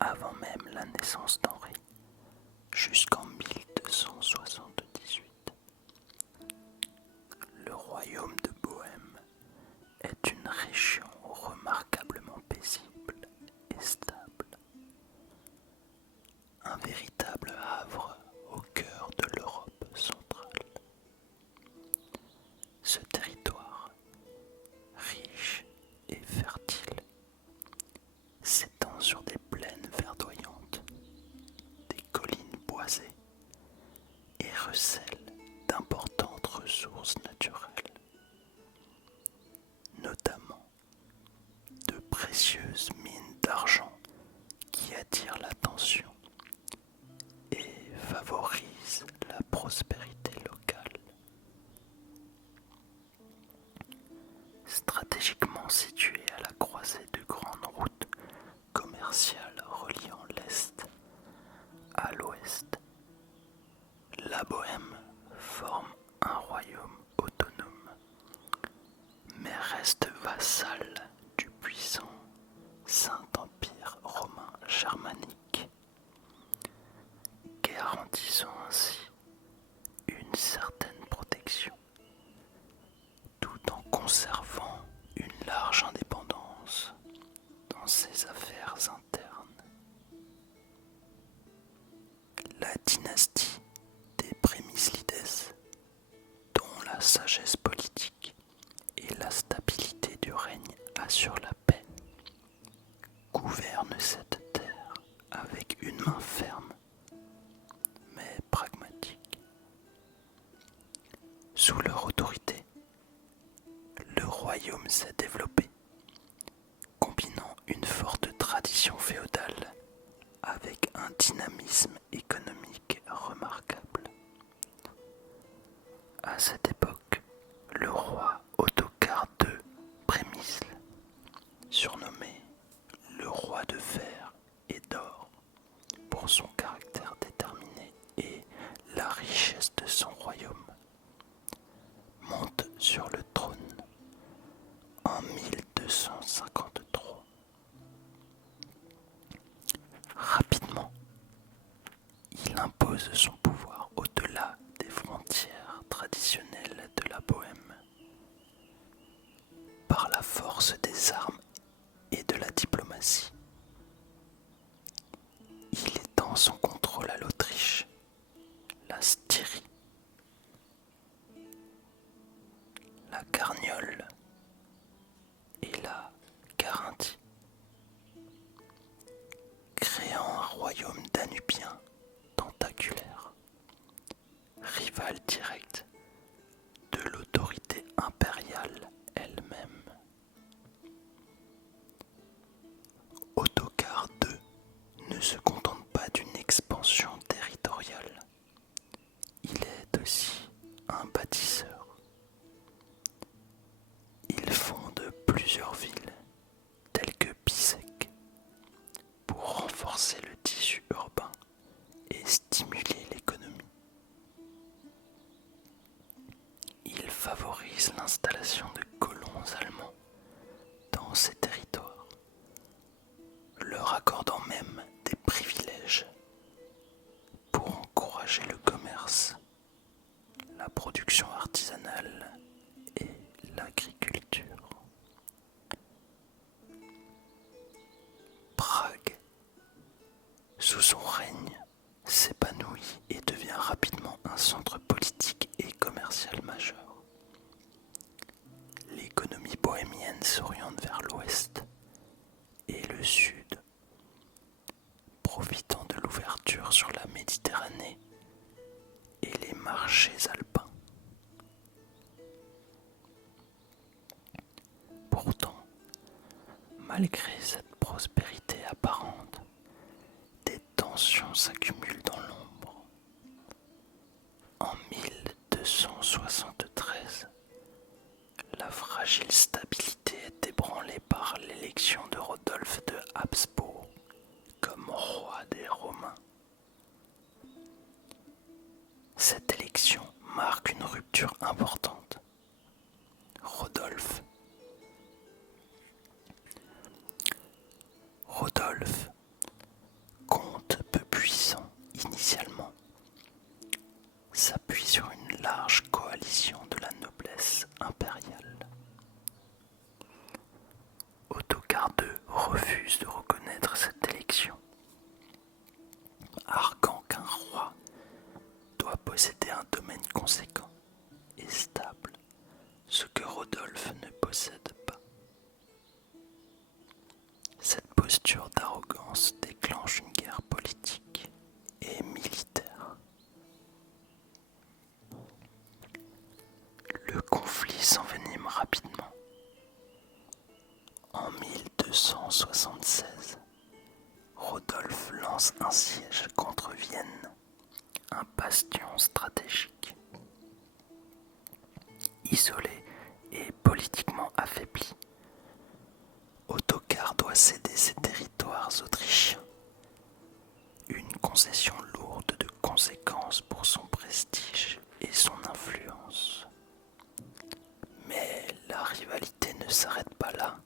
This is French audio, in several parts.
avant même la naissance d'Henri, jusqu'en 1278. Le royaume de Bohême est une région remarquablement paisible et stable, un véritable havre au cœur de l'Europe centrale. Ce territoire, riche et fertile, s'étend sur des plaines verdoyantes, des collines boisées et recèle d'importantes ressources naturelles, notamment de précieuses mines d'argent qui attirent l'attention et favorisent la prospérité locale. Stratégiquement située à la croisée de grandes routes commerciales reliant l'Est à l'Ouest, la Bohême forme un royaume autonome, mais reste vassal du puissant Saint-Empire romain germanique, garantissant ainsi une certaine protection, tout en conservant une large indépendance dans ses affaires internes. La dynastie des Prémislides, dont la sagesse politique et la stabilité du règne assurent la paix, gouverne cette terre avec une main ferme mais pragmatique. Sous leur autorité, le royaume s'est développé, combinant une forte tradition féodale avec un dynamisme économique remarquable. À cette époque, le roi Ottokar II Prémisl, surnommé le roi de fer et d'or pour son caractère déterminé et la richesse de son royaume, monte sur le trône en 1253. Rapidement, il impose son pouvoir au-delà des frontières traditionnelles de la Bohême. Par la force des armes et de la diplomatie, il étend son contrôle à l'Autriche, la Styrie, la Carniole et la Carinthie, créant un royaume danubien tentaculaire, rival direct de l'autorité impériale elle-même. Ottokar II ne se contente pas d'une expansion territoriale, il est aussi un bâtisseur. Il fonde plusieurs villes, telles que Písek, pour renforcer le tissu urbain et stimuler l'économie. Il favorise l'installation de colons allemands dans ces territoires, leur accordant même des privilèges pour encourager le commerce, la production artisanale et l'agriculture. Prague, sous son règne, s'épanouit et devient rapidement un centre politique et commercial majeur. L'économie bohémienne s'oriente vers l'ouest et le sud, profitant de l'ouverture sur la Méditerranée et les marchés alpins. Pourtant, malgré cette prospérité apparente, des tensions s'accumulent dans l'ombre. En 1273, la fragile stabilité est ébranlée par l'élection de Rodolphe de Habsbourg comme roi des Romains. Cette élection marque une rupture importante. Rodolphe refuse de reconnaître cette élection, arguant qu'un roi doit posséder un domaine conséquent et stable, ce que Rodolphe ne possède pas. Cette posture d'arrogance déclenche une guerre politique et militaire. Le conflit s'envenime rapidement. En 1276, Rodolphe lance un siège contre Vienne, un bastion stratégique. Isolé et politiquement affaibli, Ottokar doit céder ses territoires autrichiens, une concession lourde de conséquences pour son prestige et son influence. Mais la rivalité ne s'arrête pas là.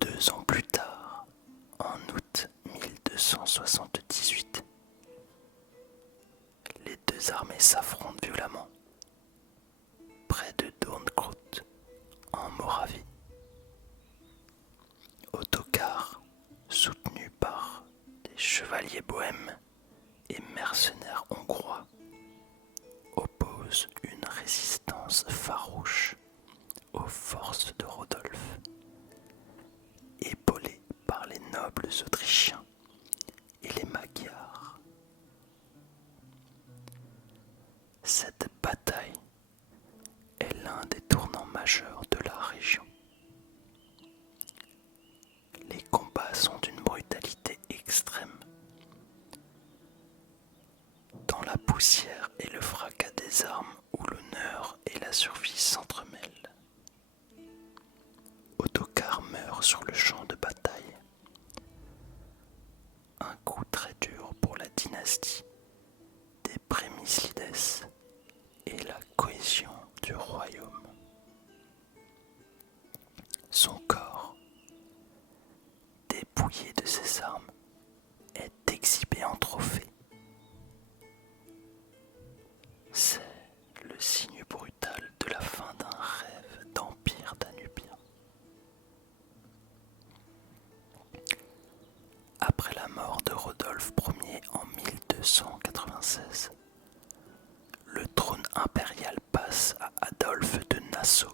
2 ans plus tard, en août 1278, les deux armées s'affrontent violemment près de Dornkraut, en Moravie. Ottokar, soutenu par des chevaliers bohèmes et mercenaires hongrois, oppose une résistance farouche aux forces de Rodolphe, épaulé par les nobles autrichiens et les Magyars. Cette bataille est l'un des tournants majeurs de la région. Les combats sont d'une brutalité extrême. Dans la poussière et le fracas des armes où l'honneur et la survie s'entremêlent, Ottokar meurt sur le champ de bataille. Un coup très dur pour la dynastie des Prémislides et la cohésion du royaume. Son corps, dépouillé de ses armes, est exhibé en trophée. C'est le signe brutal de la fin d'un rêve d'empire danubien. Après la mort de Rodolphe Ier en 1296, le trône impérial passe à Adolphe de Nassau,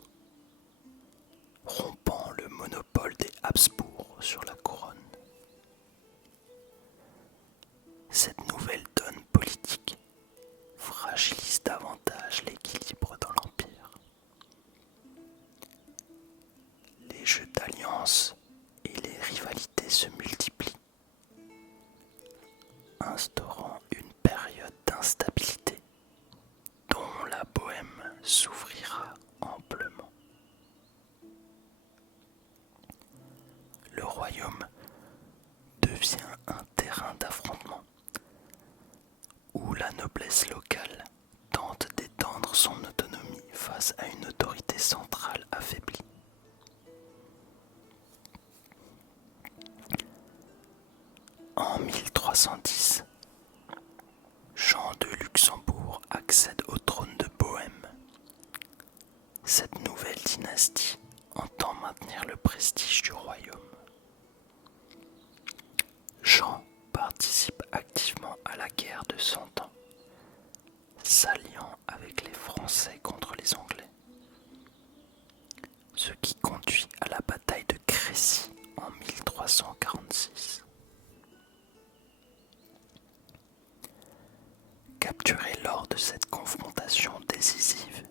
rompant le monopole des Habsbourg sur la couronne. Cette nouvelle donne politique fragilise davantage l'équilibre dans l'Empire. Les jeux d'alliance et les rivalités se multiplient, instaurant une période d'instabilité dont la Bohême souffrira amplement. Le royaume devient un terrain d'affrontement où la noblesse locale tente d'étendre son autonomie face à une autorité centrale affaiblie. En 1310, Jean de Luxembourg accède au trône de Bohême. Cette nouvelle dynastie entend maintenir le prestige du royaume. Jean participe activement à la guerre de 100 ans, s'alliant avec les Français contre les Anglais, ce qui conduit à la bataille de Crécy en 1346. Capturé lors de cette confrontation décisive,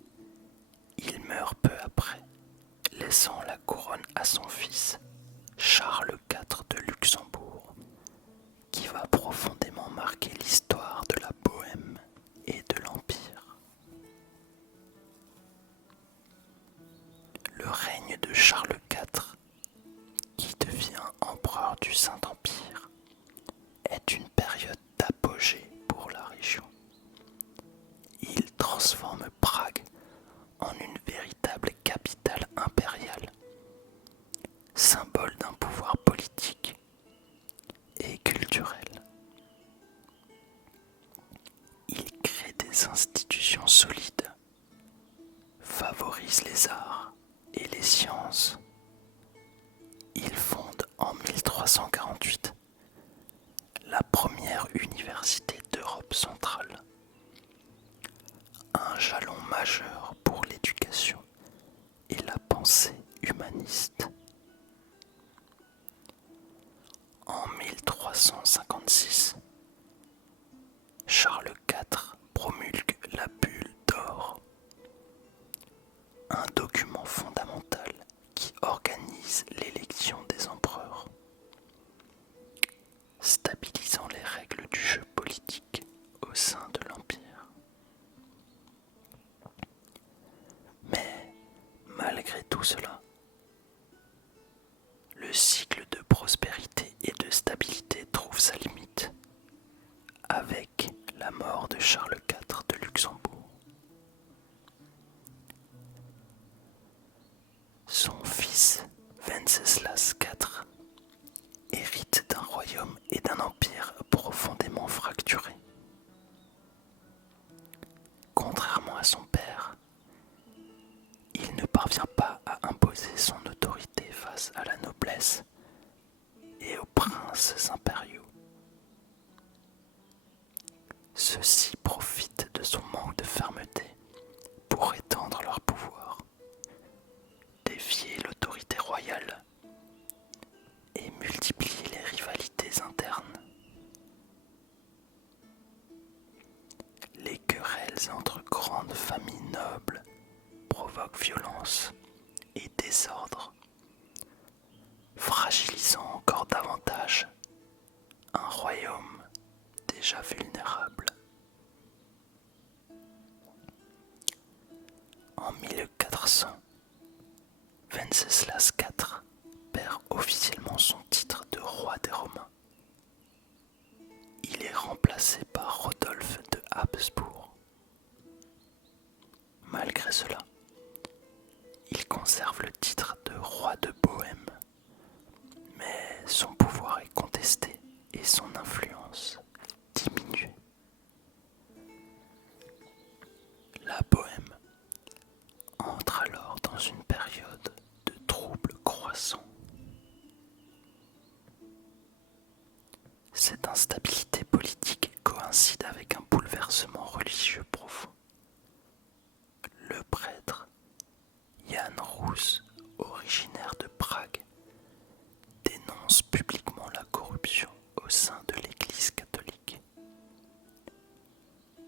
il meurt peu après, laissant la couronne à son fils, Charles IV de Luxembourg, qui va profondément marquer l'histoire de la Bohême et de l'Empire. Le règne de Charles IV, qui devient empereur du Saint-Empire, est une période d'apogée pour la région. Il transforme Prague en une véritable capitale impériale, symbole d'un pouvoir politique et culturel. Il crée des institutions solides, favorise les arts et les sciences. Il fonde En 1348, la première université d'Europe centrale, un jalon majeur pour l'éducation et la pensée humaniste. En 1356, Charles IV promulgue la bulle d'or, un document fondamental qui organise l'élection des empereurs, stabilisant les règles du jeu politique au sein de l'Empire. Mais malgré tout cela, le cycle de prospérité et de stabilité trouve sa limite avec la mort de Charles IV de Luxembourg. Son fils Venceslas IV hérite d'un royaume et d'un empire profondément fracturés. Contrairement à son père, il ne parvient pas à imposer son autorité face à la noblesse et aux princes impériaux. Ceux-ci profitent de son manque de fermeté pour étendre leur pouvoir, défier l'autorité royale et multiplier les rivalités internes. Les querelles entre grandes familles nobles provoquent violence et désordre, fragilisant encore davantage un royaume déjà vulnérable. En 1400, Venceslas IV perd officiellement son titre de roi des Romains. Il est remplacé par Rodolphe de Habsbourg. Malgré cela, il conserve le titre de roi de Bohême, mais son pouvoir est contesté et son influence diminue. La Bohême entre alors dans une période de troubles croissants. Cette instabilité politique coïncide avec un bouleversement religieux profond. Le prêtre Jan Hus, originaire de Prague, dénonce publiquement la corruption au sein de l'Église catholique,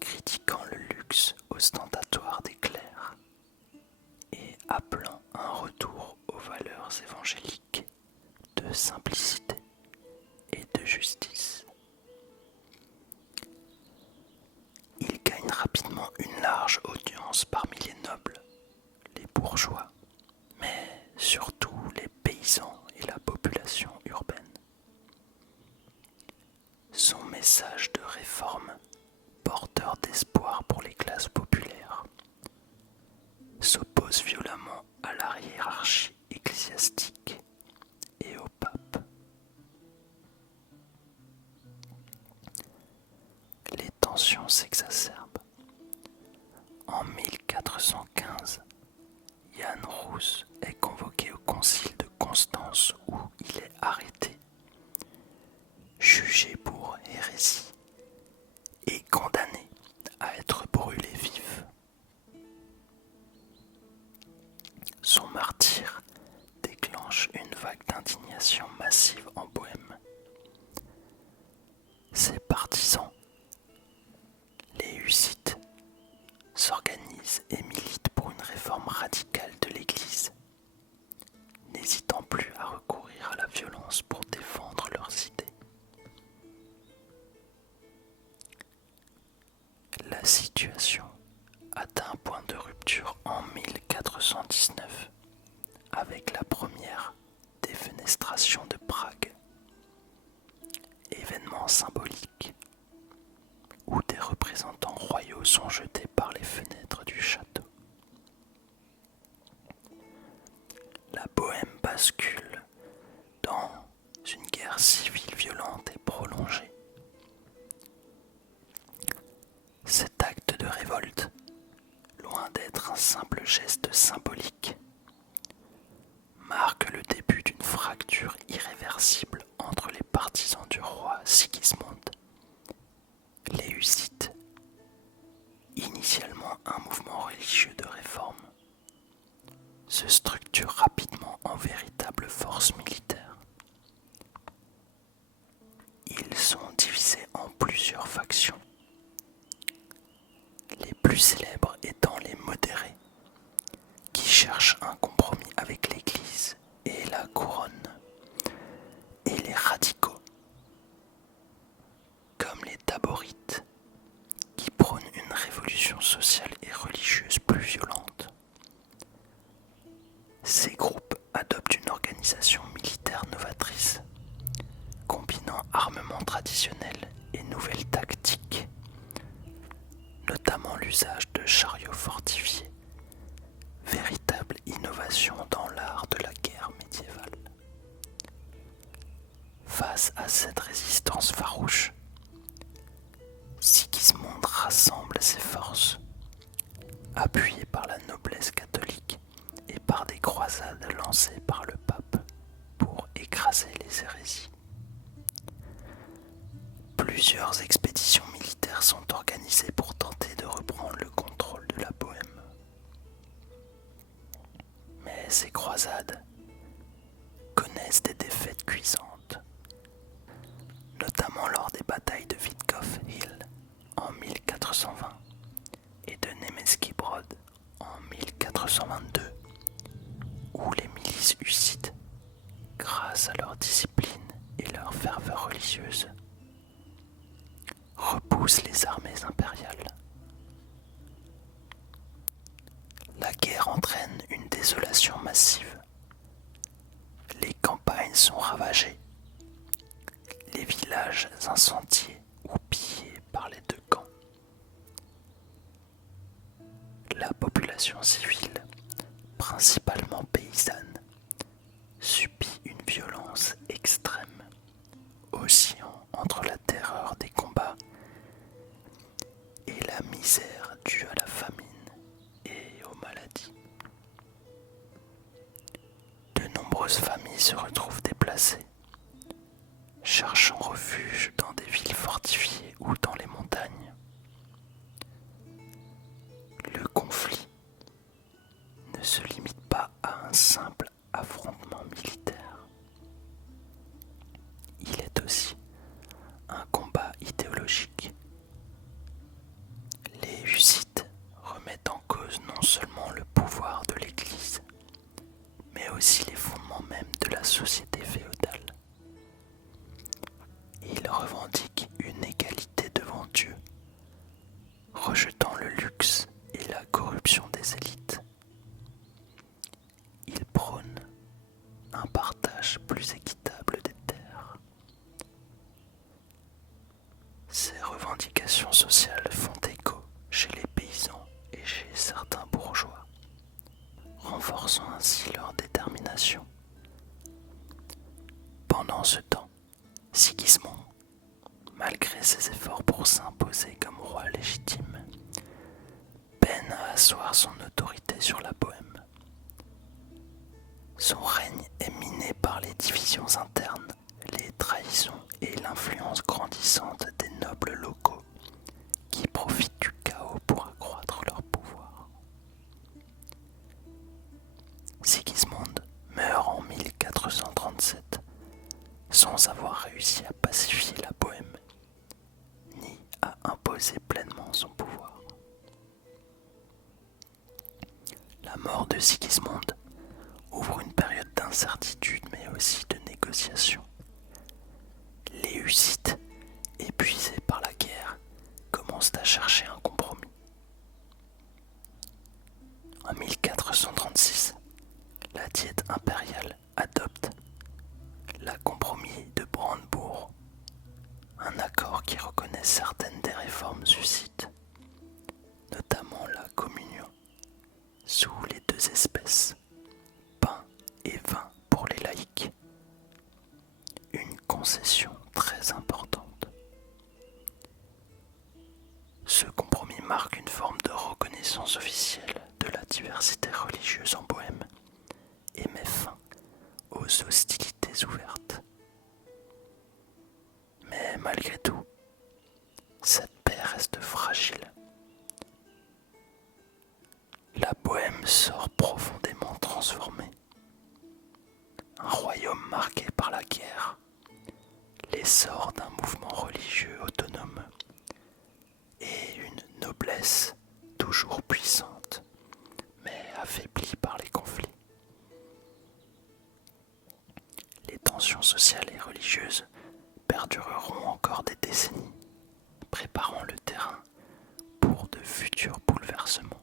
critiquant le luxe ostentatoire des clercs et appelant un retour aux valeurs évangéliques de simplicité et de justice. Il gagne rapidement une large audience parmi les nobles, les bourgeois, mais surtout les paysans et la population urbaine. Son message de réforme, porteur d'espoir pour les classes populaires, s'oppose violemment à la hiérarchie ecclésiastique et au pape. Les tensions s'exacerbent. En 1415, Jan Hus est convoqué au concile de Constance où il est arrêté, jugé pour hérésie et condamné à être brûlé vif. Son martyre déclenche une vague d'indignation massive en Bohême. Ses partisans, les Hussites, s'organisent et militent pour une réforme radicale de l'Église, n'hésitant plus à recourir à la violence pour défendre leurs idées. La situation atteint un point de rupture en 1419 avec la première défenestration de Prague, événement symbolique où des représentants royaux sont jetés par les fenêtres du château. La Bohême bascule dans une guerre civile violente et prolongée. Cet acte de révolte, loin d'être un simple geste symbolique, marque le début d'une fracture irréversible première cible entre les partisans du roi Sigismund, les Hussites, initialement un mouvement religieux de réforme, se structure rapidement en véritable force militaire. Ils sont divisés en plusieurs factions, les plus célèbres étant les modérés, qui cherchent un compromis avec l'Église et la couronne, et les radicaux, comme les Taborites, qui prônent une révolution sociale et religieuse plus violente. Ces groupes adoptent une organisation militaire novatrice, combinant armement traditionnel et nouvelles tactiques, notamment l'usage de chariots fortifiés, véritable innovation dans l'art de la guerre médiévale. Face à cette résistance farouche, Sigismund rassemble ses forces, appuyé par la noblesse catholique et par des croisades lancées par le pape pour écraser les hérésies. Plusieurs expéditions militaires sont organisées pour tenter de reprendre le contrôle de la Bohême. Mais ces croisades connaissent des défaites cuisantes, notamment lors des batailles de Witkow Hill en 1420 et de Nemeski Brod en 1422, où les milices hussites, grâce à leur discipline et leur ferveur religieuse, repoussent les armées impériales. La guerre entraîne une désolation massive. Les campagnes sont ravagées, les villages incendiés ou pillés par les deux camps. La population civile, principalement paysanne, subit une violence extrême, oscillant entre la terreur des combats et la misère due à la famine et aux maladies. De nombreuses familles se retrouvent déplacées, cherchant refuge dans des villes fortifiées ou dans les montagnes. Le conflit ne se limite pas à un simple affrontement militaire. Il est aussi un combat idéologique. Les Hussites remettent en cause non seulement le pouvoir de l'Église, mais aussi les fondements mêmes de la société féodale. Ils revendiquent une égalité devant Dieu, rejetant le luxe et la corruption des élites. Ils prônent un partage plus équitable des terres. Ces revendications sociales font écho chez les paysans et chez certains bourgeois, renforçant ainsi leur détermination. Pendant ce temps, Sigismund, malgré ses efforts pour s'imposer comme roi légitime, peine à asseoir son autorité sur la Bohême. Son règne est miné par les divisions internes, les trahisons et l'influence grandissante des nobles locaux qui profitent du chaos pour accroître leur pouvoir. Sigismund meurt en 1437 sans avoir réussi à pacifier la Bohême ni à imposer pleinement son pouvoir. La mort de Sigismund ouvre une période d'incertitude mais aussi de négociation. Les Hussites, épuisés par la guerre, commencent à chercher un compromis. En 1436, la Diète impériale adopte la compromis de Brandebourg, un accord qui reconnaît certaines des réformes hussites, notamment la communion sous les deux espèces, pain et vin pour les laïcs, une concession très importante. Ce compromis marque une forme de reconnaissance officielle de la diversité religieuse en Bohême et met fin aux hostilités ouvertes malgré tout, cette paix reste fragile. La Bohême sort profondément transformée. Un royaume marqué par la guerre, l'essor d'un mouvement religieux autonome et une noblesse toujours puissante, mais affaiblie par les conflits. Les tensions sociales et religieuses perdureront encore des décennies, préparant le terrain pour de futurs bouleversements.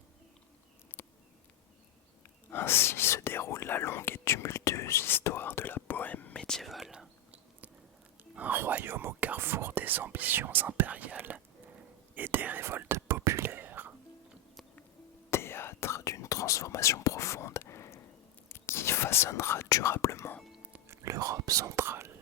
Ainsi se déroule la longue et tumultueuse histoire de la Bohême médiévale. Un royaume au carrefour des ambitions impériales et des révoltes populaires. Théâtre d'une transformation profonde qui façonnera durablement l'Europe centrale.